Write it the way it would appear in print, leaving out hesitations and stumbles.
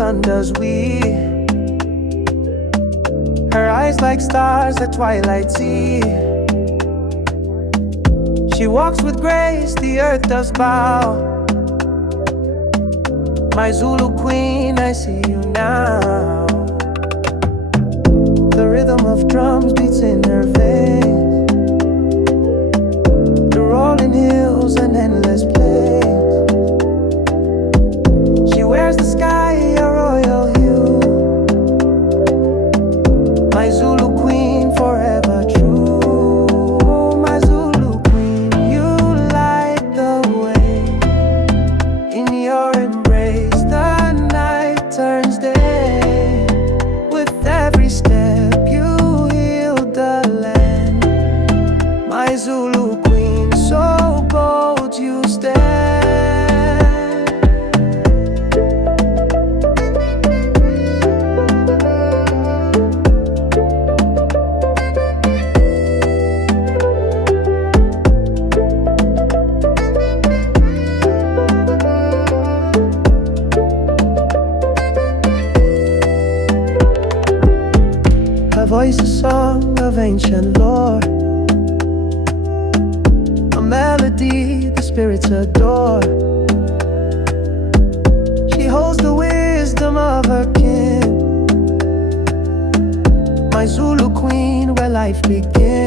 sun does we. Her eyes like stars at twilight see. She walks with grace, the earth does bow. My Zulu queen, I see you now. The rhythm of drums beats in her veins. The rolling hills, an endless place. She wears the sky a royal hue. My Zulu queen, forever true. My Zulu queen, you light the way. In your embrace, the night turns day. With every step, you heal the land. My Zulu queen, so bold you stand. Her voice a song of ancient lore, a melody the spirits adore. She holds the wisdom of her kin. My Zulu queen, where life begins.